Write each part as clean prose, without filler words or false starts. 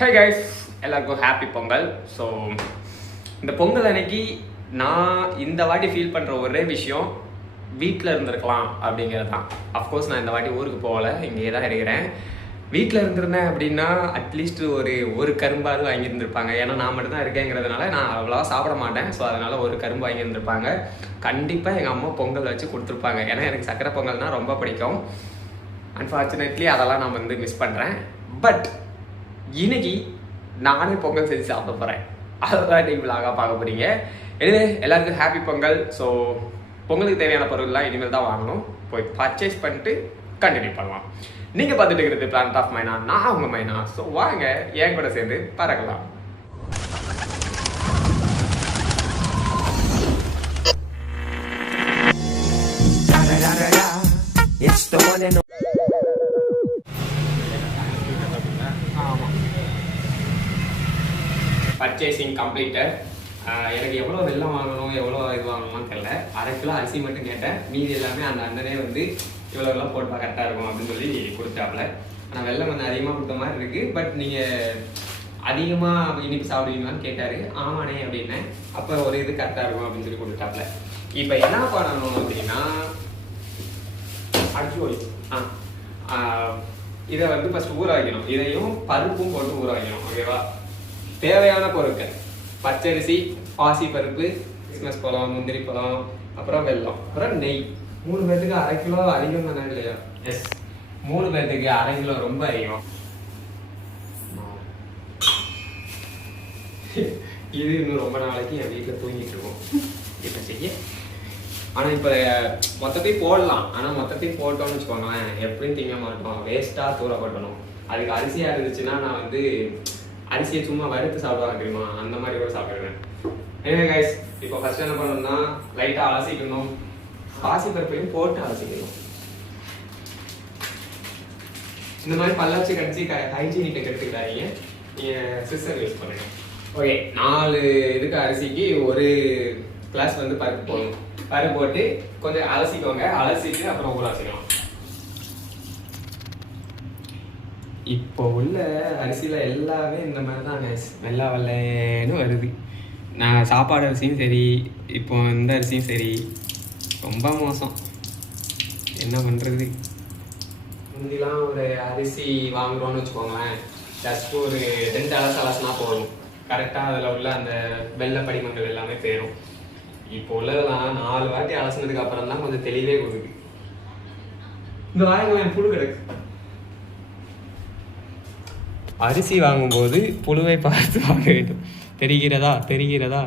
Hey guys, எல்லாருக்கும் happy Pongal. So இந்த பொங்கல் அன்னைக்கு நான் இந்த வாட்டி ஃபீல் பண்ணுற ஒரே விஷயம் வீட்டில் இருந்திருக்கலாம் அப்படிங்கிறது தான். அஃப்கோர்ஸ் நான் இந்த வாட்டி ஊருக்கு போகலை, இங்கேயே தான் இருக்கிறேன். வீட்டில் இருந்திருந்தேன் அப்படின்னா அட்லீஸ்ட் ஒரு கரும்பாவது வாங்கியிருந்திருப்பாங்க. ஏன்னா நான் மட்டும் தான் இருக்கேங்கிறதுனால நான் அவ்வளோவா சாப்பிட மாட்டேன். ஸோ அதனால் ஒரு கரும்பு வாங்கியிருந்திருப்பாங்க. கண்டிப்பாக எங்கள் அம்மா பொங்கல் வச்சு கொடுத்துருப்பாங்க. ஏன்னா எனக்கு சக்கரை பொங்கல்னால் ரொம்ப பிடிக்கும். அன்ஃபார்ச்சுனேட்லி அதெல்லாம் நான் மிஸ் பண்ணுறேன். பட் இன்னைக்கு நானே பொங்கல் செஞ்சு சாப்பிட போகிறேன். அதெல்லாம் நீங்கள் விலாகாக பார்க்க போகிறீங்க. எனவே எல்லாருக்கும் ஹாப்பி பொங்கல். ஸோ பொங்கலுக்கு தேவையான பொருள்லாம் இனிமேல் தான் வாங்கணும். போய் பர்ச்சேஸ் பண்ணிட்டு கண்டினியூ பண்ணலாம். நீங்கள் பார்த்துட்டு இருக்கிறது பிளானட் ஆஃப் மைனா, நான் உங்கள் மைனா. ஸோ வாங்க என் கூட சேர்ந்து பறக்கலாம். Purchasing completed. எனக்கு எவ்வளோ வெல்லம் வாங்கணும், எவ்வளோ இது வாங்கணும்னு தெரியல. 1/2 கிலோ அரிசி மட்டும் கேட்டேன். மீதி எல்லாமே அந்த அண்ணனே இவ்வளோ போட்டுப்பா கரெக்டாக இருக்கும் அப்படின்னு சொல்லி கொடுத்தாப்புல. ஆனால் வெல்லம் கொஞ்சம் அதிகமாக கொடுத்த மாதிரி இருக்குது. பட் நீங்கள் அதிகமாக இனிப்பு சாப்பிடுவீங்களான்னு கேட்டார். ஆமாண்ணே அப்படின்னேன். அப்போ ஒரு இது கரெக்டாக இருக்கும் அப்படின்னு சொல்லி கொடுத்தாப்புல. இப்போ என்ன பண்ணணும் அப்படின்னா இதை ஃபஸ்ட்டு ஊற வைக்கணும். இதையும் பருப்பும் போட்டு ஊற வைக்கணும். ஓகேவா? தேவையான பொருட்கள்: பச்சரிசி, பாசி பருப்பு, கிறிஸ்மஸ் பழம், முந்திரி பழம், அப்புறம் வெல்லம், அப்புறம் நெய். 3 பேர்த்துக்கு 1/2 கிலோ அதிகம் தானே இல்லையா? எஸ், 3 பேர்த்துக்கு 1/2 கிலோ ரொம்ப அதிகம். இது இன்னும் ரொம்ப நாளைக்கு என் வீட்டில் தூங்கிட்டு இருக்கும் இப்போ செய்ய. ஆனால் இப்போ மொத்தத்தையும் போடலாம். ஆனால் மொத்தத்தையும் போட்டோம்னு வச்சுக்கோங்களேன், எப்படின்னு திங்க மாட்டோம், வேஸ்ட்டாக தூர போட்டணும். அதுக்கு அரிசியாக இருந்துச்சுன்னா நான் அரிசியை சும்மா வறுத்து சாப்பிடுவாங்க தெரியுமா, அந்த மாதிரி கூட சாப்பிடுவேன். எனவே கைஸ், இப்போ ஃபர்ஸ்ட் என்ன பண்ணணும்னா லைட்டாக அலசிக்கணும். பாசி பருப்பையும் போட்டு அலசிக்கணும். இந்த மாதிரி பல்லாச்சு கடிச்சு ஹைஜீனிக்கை கெடுத்துக்கிட்டாங்க. நீங்கள் சிஸ்டர் யூஸ் பண்ணுங்க. ஓகே, 4 இதுக்கு அரிசிக்கு 1 கிளாஸ் பருப்பு போடணும். பருப்பு போட்டு கொஞ்சம் அலசிக்கோங்க. அலசிட்டு அப்புறம் ஊற வச்சுக்கலாம். இப்போ உள்ள அரிசியில் எல்லாமே இந்த மாதிரி தான் வெள்ளை வெள்ளைன்னு வருது. நான் சாப்பாடு அரிசியும் சரி, இப்போ இந்த அரிசியும் சரி, ரொம்ப மோசம். என்ன பண்ணுறது? முந்திலாம் ஒரு அரிசி வாங்குறோன்னு வச்சுக்கோங்களேன், ஜஸ்ட் ஒரு 2 அலசினா போதும். கரெக்டாக அதில் உள்ள அந்த வெள்ளை படிமங்கள் எல்லாமே போயிடும். இப்போ உள்ளதெல்லாம் 4 வாட்டி அலசினதுக்கு அப்புறம் தான் கொஞ்சம் தெளிவே கொடுக்குது. இந்த வாரங்கள் புழு கிடக்கு. அரிசி வாங்கும்போது புழுவை பார்த்து வாங்க வேண்டும். தெரிகிறதா?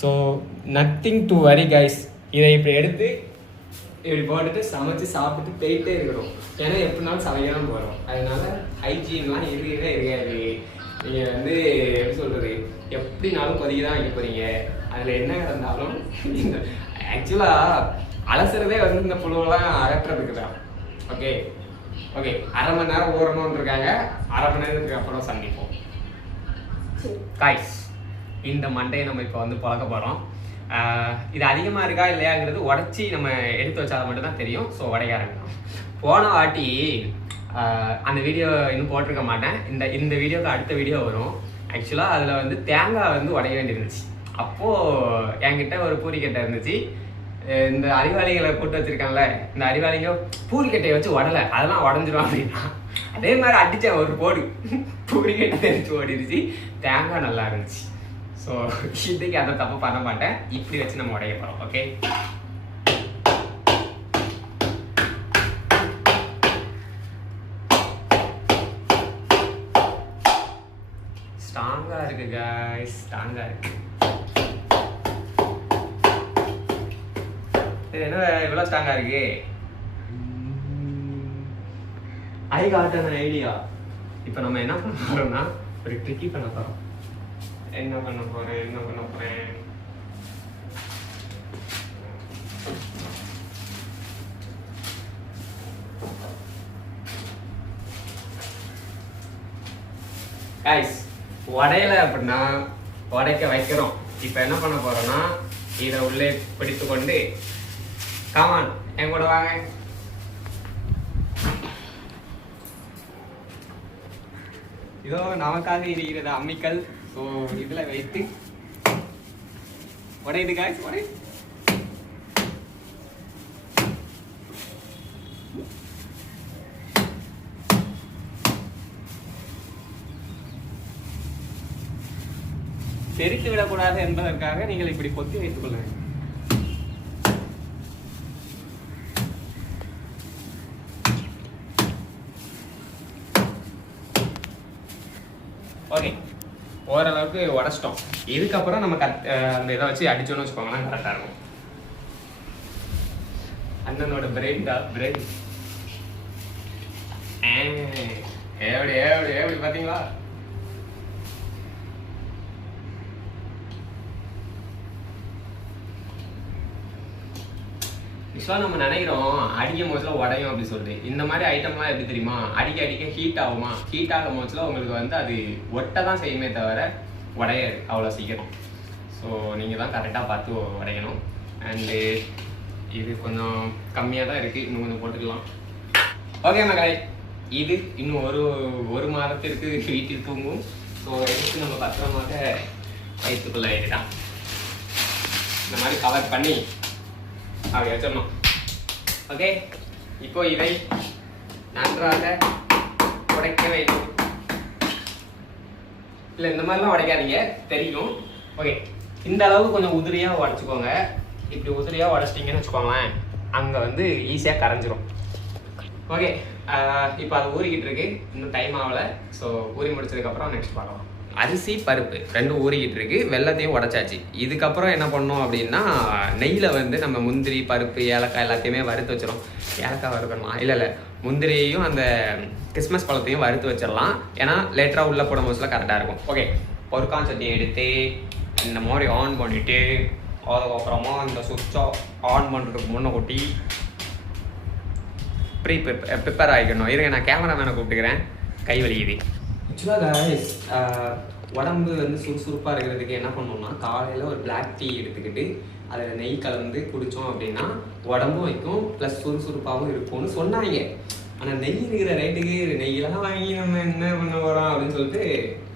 So nothing to worry guys. இதை இப்படி எடுத்து இப்படி போட்டுட்டு சமைச்சு சாப்பிட்டு போயிட்டே இருக்கணும். ஏன்னா எப்படினாலும் சமைக்க தான் போகிறோம். அதனால ஹைஜீன்லாம் இருக்கவே இருக்காது. நீங்கள் எப்படி சொல்கிறது, எப்படினாலும் கொதிக்க தான் வைக்க போகிறீங்க. அதில் என்ன இருந்தாலும் ஆக்சுவலாக அலசுறதே இந்த புழுவெல்லாம் அகற்றுறதுக்கு தான். ஓகே, 1/2 மணி நேரம் ஊறணும்னு இருக்காங்க. 1/2 மணி நேரத்துக்கு அப்புறம் சந்திப்போம். காய்ஸ், இந்த மண்டையை நம்ம இப்போ பழக்க போகிறோம். இது அதிகமாக இருக்கா இல்லையாங்கிறது உடச்சி நம்ம எடுத்து வச்சால் மட்டும்தான் தெரியும். ஸோ உடைக்க ஆரம்பிக்கும். போன வாட்டி அந்த வீடியோ இன்னும் போட்டிருக்க மாட்டேன். இந்த வீடியோக்கு அடுத்த வீடியோ வரும். ஆக்சுவலாக அதில் தேங்காய் உடைய வேண்டியிருந்துச்சு. அப்போது என்கிட்ட ஒரு பூரிக்கட்டை இருந்துச்சு. இந்த அறிவாளிகளை போட்டு வச்சிருக்காங்கல்ல, இந்த அறிவாளிங்க பூரிக்கட்டையை வச்சு உடலை, அதெல்லாம் உடஞ்சிரும் அப்படின்னா அதே மாதிரி அடித்தேன் ஒரு போடு. பூரிக்கட்டை தெரிஞ்சு ஓடிடுச்சு. தேங்காய் நல்லா இருந்துச்சு. ஸோ இதுக்கு அதை தப்பு பண்ண மாட்டேன். இப்படி வச்சு நம்ம உடைய போகிறோம். ஓகே, ஸ்ட்ராங்காக இருக்கு காய்ஸ், ஸ்ட்ராங்காக இருக்கு. என்ன இவ்வளோ ஸ்ட்ராங்காக இருக்கு? I got an idea. இப்போ நம்ம என்ன பண்ண போகிறோம்னா ஒரு ட்ரிக்கி பண்ண போகிறோம். என்ன பண்ண போகிறேன் கைஸ், உடையலை அப்படின்னா உடைக்க வைக்கிறோம். இப்போ என்ன பண்ண போகிறோம்னா இதை உள்ளே பிடித்து கொண்டு காமான் என் கூட வாங்க. இதோ நமக்காக இருக்கிறது அம்மிக்கல். ஸோ இதில் வைத்து உடையுது காய்ச்சி உடை. தெரித்து விடக்கூடாது என்பதற்காக நீங்கள் இப்படி பொத்தி வைத்துக் கொள்ளுங்கள். ஓகே, ஓரளவுக்கு உடச்சிட்டோம். இதுக்கப்புறம் நம்ம அந்த இதை வச்சு அடிச்சோன்னு வச்சுக்கோங்களேன், கரெக்டாக இருக்கும். அண்ணனோட பிரெயின் பிரெயின் எப்படி எப்படி எப்படி பார்த்தீங்களா? யூஸ்வலாக நம்ம நினைக்கிறோம் அடிக்கும் போதுல உடையும் அப்படின்னு சொல்லிட்டு. இந்த மாதிரி ஐட்டம்லாம் எப்படி தெரியுமா, அடிக்க அடிக்க ஹீட் ஆகுமா, ஹீட் ஆகும் போதுல உங்களுக்கு வந்து அது ஒட்ட தான் செய்யுமே தவிர உடையாது அவ்வளோ சீக்கிரம். ஸோ நீங்கள் தான் கரெக்டாக பார்த்து உடையணும். அண்டு இது கொஞ்சம் கம்மியாக தான் இருக்குது, இன்னும் கொஞ்சம் போட்டுக்கலாம். ஓகே மகளே, இது இன்னும் ஒரு மாதத்திற்கு வீட்டில் தூங்கும். ஸோ எடுத்து நம்ம பத்திரமாக வைத்துக்குள்ள இதுதான் இந்த மாதிரி கவர் பண்ணி அப்படி வச்சிடணும். ஓகே, இப்போ இதை நன்றாக உடைக்க வேண்டும். இல்லை இந்த மாதிரிலாம் உடைக்காதீங்க, தெரியும். ஓகே, இந்த அளவுக்கு கொஞ்சம் உதிரியாக உடச்சிக்கோங்க. இப்படி உதிரியாக உடச்சிட்டிங்கன்னு வச்சுக்கோங்களேன், அங்கே வந்து ஈஸியாக கரைஞ்சிரும். ஓகே, இப்போ அது ஊறிக்கிட்டு இருக்கு, இன்னும் டைம் ஆகலை. ஸோ ஊறி முடிச்சதுக்கப்புறம் நெக்ஸ்ட் பார்க்கலாம். அரிசி பருப்பு ரெண்டும் ஊறிக்கிட்டு இருக்கு, வெல்லத்தையும் உடச்சாச்சு. இதுக்கப்புறம் என்ன பண்ணோம் அப்படின்னா, நெய்யில் வந்து நம்ம முந்திரி பருப்பு ஏலக்காய் எல்லாத்தையுமே வறுத்து வச்சிடும். ஏலக்காய் வறுக்கணுமா? இல்லை முந்திரியையும் அந்த கிறிஸ்மஸ் பழத்தையும் வறுத்து வச்சிடலாம். ஏன்னா லேட்டராக உள்ளே போடும் போதுல கரெக்டாக இருக்கும். ஓகே, பொருக்கான் சட்னியை எடுத்து இந்த மாதிரி ஆன் பண்ணிவிட்டு அதுக்கப்புறமா இந்த சுவிட்சை ஆன் பண்ணுறதுக்கு முன்னே கொட்டி ப்ரிப்பேர் ஆகிக்கணும். இருங்க, நான் கேமராமேனை கூப்பிட்டுக்கிறேன், கை வலிக்குது. ஆக்சுவலாக கைஸ், உடம்பு வந்து சுறுசுறுப்பாக இருக்கிறதுக்கு என்ன பண்ணணும்னா, காலையில் ஒரு பிளாக் டீ எடுத்துக்கிட்டு அதில் நெய் கலந்து குடித்தோம் அப்படின்னா உடம்பும் வைக்கும், ப்ளஸ் சுறுசுறுப்பாகவும் இருக்கும்னு சொன்னாங்க. ஆனால் நெய் இருக்கிற ரேட்டுக்கு நெய்யெல்லாம் வாங்கி நம்ம என்ன பண்ண போகிறோம் அப்படின்னு சொல்லிட்டு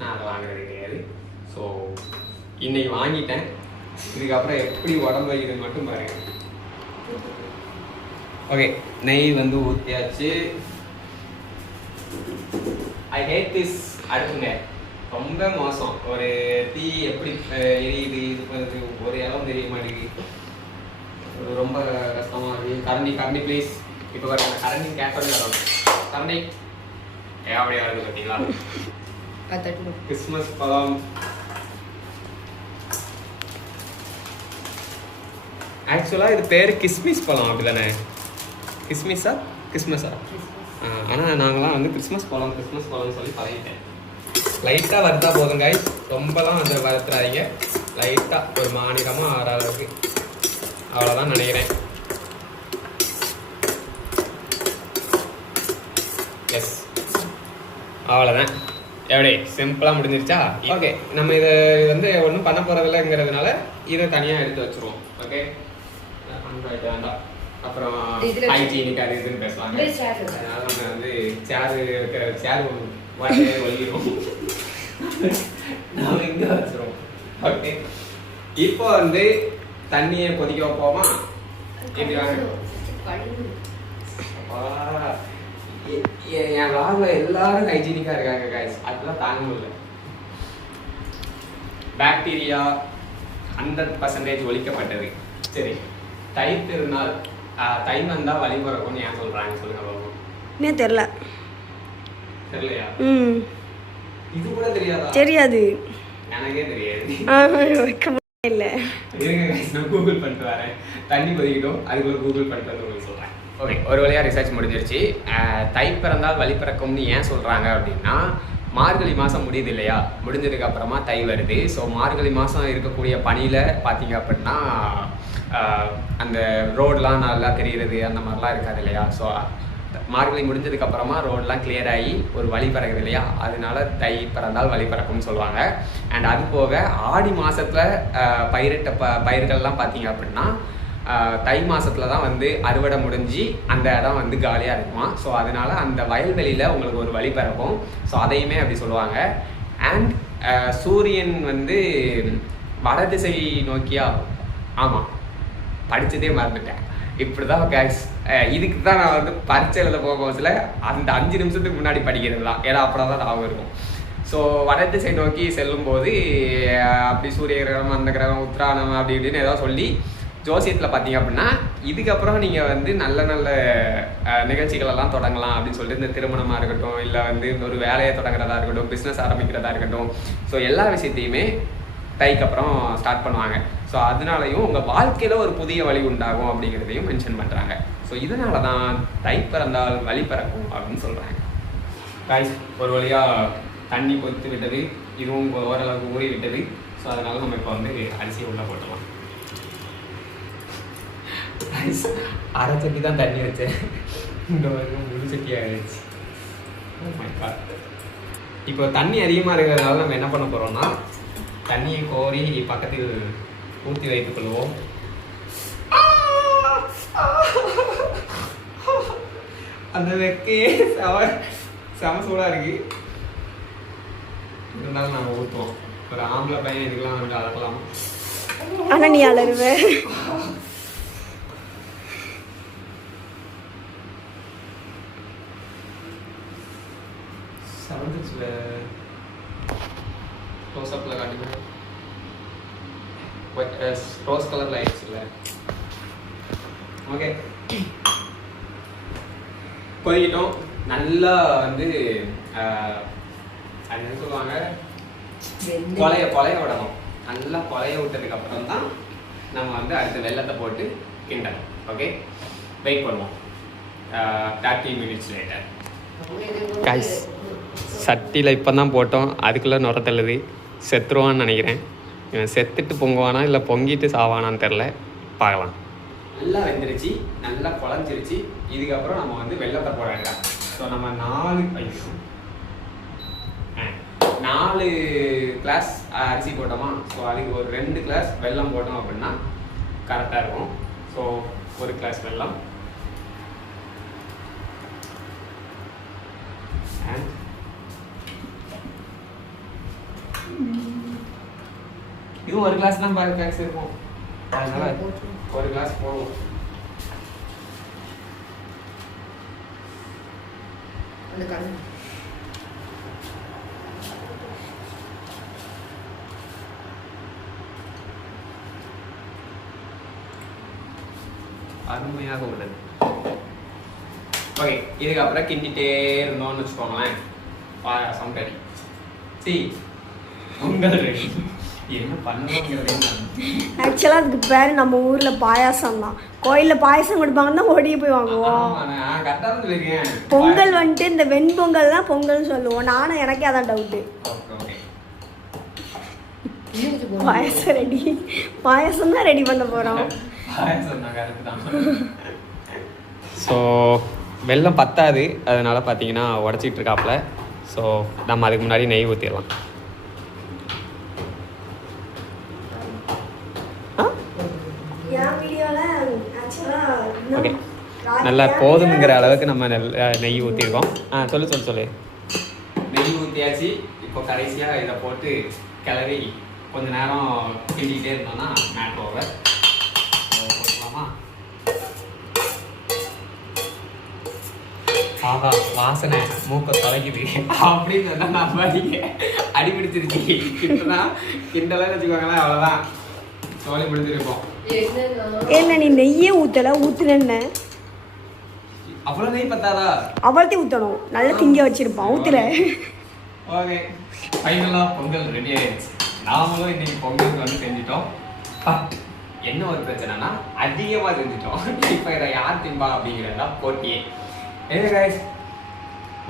நான் அதை வாங்குறது கிடையாது. ஸோ இன்னைக்கு வாங்கிட்டேன். இதுக்கப்புறம் எப்படி உடம்பு வைக்கிறது மட்டும் பாருங்க. ஓகே, நெய் வந்து ஊற்றியாச்சு. ஐ ஹேட் திஸ் அடுப்புங்க, ரொம்ப மோசம். ஒரு தீ எப்படி எரியுது, இது பண்ணுறது ஒரு இடம் தெரிய மாட்டேங்குது, ரொம்ப கஷ்டமாக இருக்குது. கரண்டி ப்ளீஸ். இப்போ வர கரண்டி கேட்கவே வரணும். கரண்டி அப்படியே வருது பார்த்தீங்களா? கிறிஸ்மஸ் பழம். ஆக்சுவலாக இது பேர் கிஸ்மிஸ் பழம், அப்படி தானே? கிஸ்மிஸா கிறிஸ்மஸா? ஆனால் நாங்களாம் வந்து கிறிஸ்மஸ் பழம்னு சொல்லி பழகிட்டேன். லைட்டாக வறுத்தா போதும் காய்ஸ், ரொம்பலாம் வந்து வறுத்துறாதீங்க. லைட்டாக ஒரு மாநிலமாக ஆற அளவுக்கு, அவ்வளோதான் நினைக்கிறேன். எஸ், அவ்வளோதான். எப்படி சிம்பிளாக முடிஞ்சிருச்சா? ஓகே, நம்ம இதை வந்து ஒன்றும் பண்ண போகிறதில்லைங்கிறதுனால இதை தனியாக எடுத்து வச்சுருவோம். ஓகே, வேண்டாம், அப்புறம் ஹைஜீனிக் அது இதுன்னு பேசலாம். அதனால நம்ம வந்து சேர் ஒழிக்கிறோம், நாம இங்கே வச்சுருவோம். ஓகே, இப்போ வந்து தண்ணியை கொதிக்க வைப்போமா? எப்படி வாங்க, என் லாகில் எல்லாரும் ஹைஜீனிக்காக இருக்காங்க கைஸ், அதெல்லாம் தாங்க முடியல. பாக்டீரியா 100% ஒழிக்கப்பட்டது. சரி, தை திருநாள், தை வந்தா வழி பிறக்கும்னு ஏன் சொல்றாங்க சொல்லுங்க பாப்போம். இன்னும் தெரியல. தெரியலையா? இது கூட தெரியாதா? தெரியாது, எனக்கே தெரியாது. இல்லை, இருங்க நான் கூகுள் பண்ணிட்டு வரேன். தண்ணி கொதிக்கிட்டோம், அதுக்குள்ள கூகுள் பண்ணிட்டு வந்து உங்களுக்கு சொல்றேன். ஓகே, ஒரு வழியாக ரிசர்ச் முடிஞ்சிருச்சு. தை பிறந்தால் வழி பிறக்கும்னு ஏன் சொல்கிறாங்க அப்படின்னா, மார்கழி மாதம் முடியுது இல்லையா, முடிஞ்சதுக்கு அப்புறமா தை வருது. ஸோ மார்கழி மாதம் இருக்கக்கூடிய பனியில் பார்த்தீங்க அப்படின்னா அந்த ரோடெலாம் நல்லா தெரிகிறது, அந்த மாதிரிலாம் இருக்காது இல்லையா. ஸோ மார்கழி முடிஞ்சதுக்கு அப்புறமா ரோடெலாம் கிளியர் ஆகி ஒரு வழி பிறகுது இல்லையா, அதனால தை பிறந்தால் வழி பிறக்கும்னு சொல்லுவாங்க. அண்ட் அது போக ஆடி மாதத்தில் பயிர்கள்லாம் பார்த்தீங்க அப்படின்னா தை மாதத்தில் தான் வந்து அறுவடை முடிஞ்சு அந்த இடம் வந்து காலியாக இருக்குமா. ஸோ அதனால அந்த வயல்வெளியில் உங்களுக்கு ஒரு வழி பிறக்கும். ஸோ அதையுமே அப்படி சொல்லுவாங்க. அண்ட் சூரியன் வந்து வடதிசை நோக்கியா, ஆமாம் படித்ததே மறந்துட்டேன். இப்படி தான் கேஸ். இதுக்கு தான் நான் வந்து பரீட்சை எழுத போகும்போதுல அந்த 5 நிமிஷத்துக்கு முன்னாடி படிக்கிறது தான். ஏன்னா அப்புறம் தான் ஞாபகம் இருக்கும். ஸோ வடதிசை நோக்கி செல்லும்போது அப்படி சூரிய கிரகணம், அந்த கிரகம், உத்திராணம் அப்படி இப்படின்னு ஏதோ சொல்லி ஜோசியத்தில் பார்த்தீங்க அப்படின்னா இதுக்கப்புறம் நீங்கள் வந்து நல்ல நல்ல நிகழ்ச்சிகளெல்லாம் தொடங்கலாம் அப்படின்னு சொல்லிட்டு, இந்த திருமணமாக இருக்கட்டும், இல்லை வந்து ஒரு வேலையை தொடங்குறதா இருக்கட்டும், பிஸ்னஸ் ஆரம்பிக்கிறதா இருக்கட்டும், ஸோ எல்லா விஷயத்தையுமே தைக்கு அப்புறம் ஸ்டார்ட் பண்ணுவாங்க. ஸோ அதனாலையும் உங்கள் வாழ்க்கையில் ஒரு புதிய வழி உண்டாகும் அப்படிங்கிறதையும் மென்ஷன் பண்ணுறாங்க. ஸோ இதனால தான் தை பிறந்தால் வழி பிறக்கும் அப்படின்னு சொல்கிறாங்க. கைஸ், ஒரு வழியாக தண்ணி கொதித்து விட்டது, இதுவும் ஓரளவுக்கு ஊறி விட்டது. ஸோ அதனால நம்ம இப்போ வந்து அரிசியை உள்ளே போட்டுடலாம். அரை சட்டி தான் தண்ணி வச்சேன், இந்த வரைக்கும் முழு சட்டி ஆகிடுச்சு. இப்போ தண்ணி அதிகமாக இருக்கிறதுனால நம்ம என்ன பண்ண போகிறோம்னா, தண்ணியை கோரி பக்கத்தில் ஊற்றி வைத்துக் கொள்வோம். அந்த வெக்கையே செம சூடாக இருக்கு. இருந்தாலும் நாங்கள் ஊற்றுவோம். ஒரு ஆம்பளை பையன் இதுக்கெல்லாம் வந்து அழகலாம். ஆனால் நீ அலறுவ. செவந்துச்சுல க்ளோஸ்அப்பில் காட்டுங்க. ரோஸ் கலரில் ஆயிடுச்சுல்ல. ஓகே, கொதிக்கிட்டோம். நல்லா வந்து அது என்ன சொல்லுவாங்க, கொலைய விடணும். நல்லா கொலைய விட்டதுக்கு அப்புறம் தான் நம்ம வந்து அடுத்த வெள்ளத்தை போட்டு கிண்டணும். ஓகே, வெயிட் பண்ணுவோம். 30 minutes லேட்டர். கைஸ், சட்டியில் இப்போ தான் போட்டோம், அதுக்குள்ளே நுர தள்ளுது. செத்துருவான்னு நினைக்கிறேன். இவன் செத்துட்டு பொங்குவானா இல்லை பொங்கிட்டு சாவானான்னு தெரில, பார்க்கலாம். நல்லா வெந்துருச்சு, நல்லா குழஞ்சிருச்சு. இதுக்கப்புறம் நம்ம வந்து வெள்ளத்தை போட வேண்டாம். ஸோ நம்ம 4 கிளாஸ் அரிசி போட்டோமா, ஸோ அதுக்கு ஒரு 2 கிளாஸ் வெல்லம் போட்டோம் அப்படின்னா கரெக்டாக இருக்கும். ஸோ 1 கிளாஸ் வெல்லம் அண்ட் இதுவும் 1 கிளாஸ் தான் பேக்ஸ் இருக்கும். அதனால 1 கிளாஸ் போடுவோம். அருமையாக உள்ளது. ஓகே, இதுக்கப்புறம் கிண்டிகிட்டே இருந்தோம்னு வச்சுக்கோங்களேன், பாயாசம் ரெடி. பொங்கல் ரெடி. என்ன பண்ணுறோங்கிறது ஆக்சுவலாக அதுக்கு பேர் நம்ம ஊரில் பாயாசம் தான். கோயிலில் பாயாசம் கொடுப்பாங்கன்னா ஓடியே போய் வாங்குவோம். பொங்கல் வந்துட்டு இந்த வெண்பொங்கல் தான் பொங்கல்னு சொல்லுவோம். நானும் எனக்கே அதான் டவுட்டு. பாயாசம் ரெடி, பாயாசம் தான் ரெடி பண்ண போகிறோம். ஸோ வெல்லம் பத்தாது, அதனால பார்த்தீங்கன்னா உடச்சிட்டு இருக்காப்புல. ஸோ நம்ம அதுக்கு முன்னாடி நெய் ஊற்றிடலாம். ஓகே, நல்லா போதுங்கிற அளவுக்கு நம்ம நெய் ஊற்றிருக்கோம். சொல்லு. நெய் ஊற்றியாச்சு. இப்போ கடைசியாக இதை போட்டு கிளறி கொஞ்ச நேரம் கிண்டிகிட்டே இருந்தோம்னா மேட் ஓவர். போட்டுக்கலாமா? ஆஹா, வாசனை மூக்க தொலைக்குது அப்படின்னு சொன்னா நம்ம அடிபிடிச்சிருச்சு. கிண்டலாம் வச்சுக்கோங்களேன், அவ்வளோதான், சோழி பிடிச்சிருக்கோம். என்ன நீ நெய்யே ஊத்துன அவ்வளோ நெய் பத்தாதா? அவ்வளோத்தையும் ஊற்றணும். நல்லா திங்க வச்சிருப்பான், ஊத்துல. ஓகே, ஃபைனலாக பொங்கல் ரெடி ஆயிடுச்சு. நாமளும் இன்னைக்கு பொங்கலுக்கு வந்து செஞ்சிட்டோம். என்ன ஒரு பிரச்சனைனா அதிகமாக செஞ்சிட்டோம். இப்போ இதை யார் திம்பா அப்படிங்கிறதா போட்டியே. ஏன்னா கைஸ்,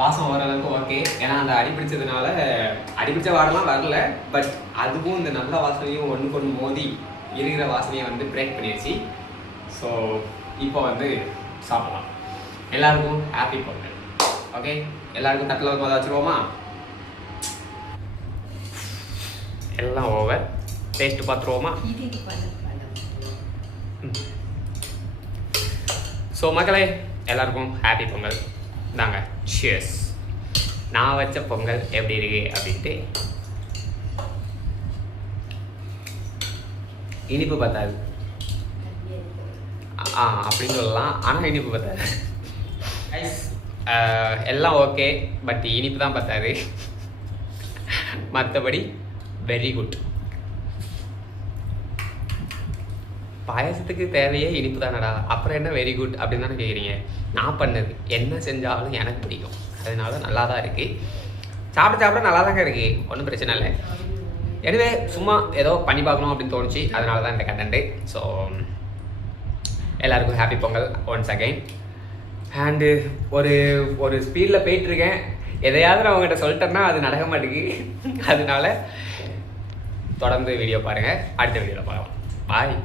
வாசம் ஓரளவுக்கு ஓகே. ஏன்னா அந்த அடிப்பிடிச்ச வாடெல்லாம் வரல. பட் அதுவும் இந்த நல்ல வாசனையும் ஒன்றுக்கு ஒன்று மோதி இருக்கிற வாசனையை வந்து பிரேக் பண்ணிடுச்சு. ஸோ இப்போ வந்து சாப்பிடலாம். எல்லாருக்கும் ஹாப்பி பொங்கல். ஓகே, எல்லாருக்கும் தட்டில் வந்து வச்சுருவோமா? எல்லாம் ஓவர். டேஸ்ட் பார்த்துருவோமா? ஸோ மக்களே எல்லாருக்கும் ஹாப்பி பொங்கல் தாங்க. சியர்ஸ். நான் வச்ச பொங்கல் எப்படி இருக்கு அப்படின்ட்டு. இனிப்பு பத்தாது அப்படின்னு சொல்லலாம், ஆனால் இனிப்பு பத்தாது கைஸ். எல்லாம் ஓகே, பட் இனிப்பு தான் பத்தாது. மற்றபடி வெரி குட். பாயசத்துக்கு தேவையே இனிப்பு தானடா, அப்புறம் என்ன வெரி குட் அப்படின்னு தானே கேட்குறீங்க. நான் பண்ணது என்ன செஞ்சாலும் எனக்கு பிடிக்கும், அதனால நல்லா தான் இருக்குது. சாப்பிட நல்லா தாங்க இருக்குது, ஒன்றும் பிரச்சனை இல்லை. எனவே சும்மா ஏதோ பண்ணி பார்க்கணும் அப்படின்னு தோணுச்சு, அதனால தான் இந்த கண்டென்ட்டு. ஸோ எல்லாருக்கும் happy Pongal once again. And ஒரு ஸ்பீடில் போயிட்டுருக்கேன். எதையாவது நான் அவங்ககிட்ட சொல்லிட்டேன்னா அது நடக்க மாட்டேங்குது. அதனால தொடர்ந்து வீடியோ பாருங்கள், அடுத்த வீடியோவில் பார்க்கலாம். பாய்.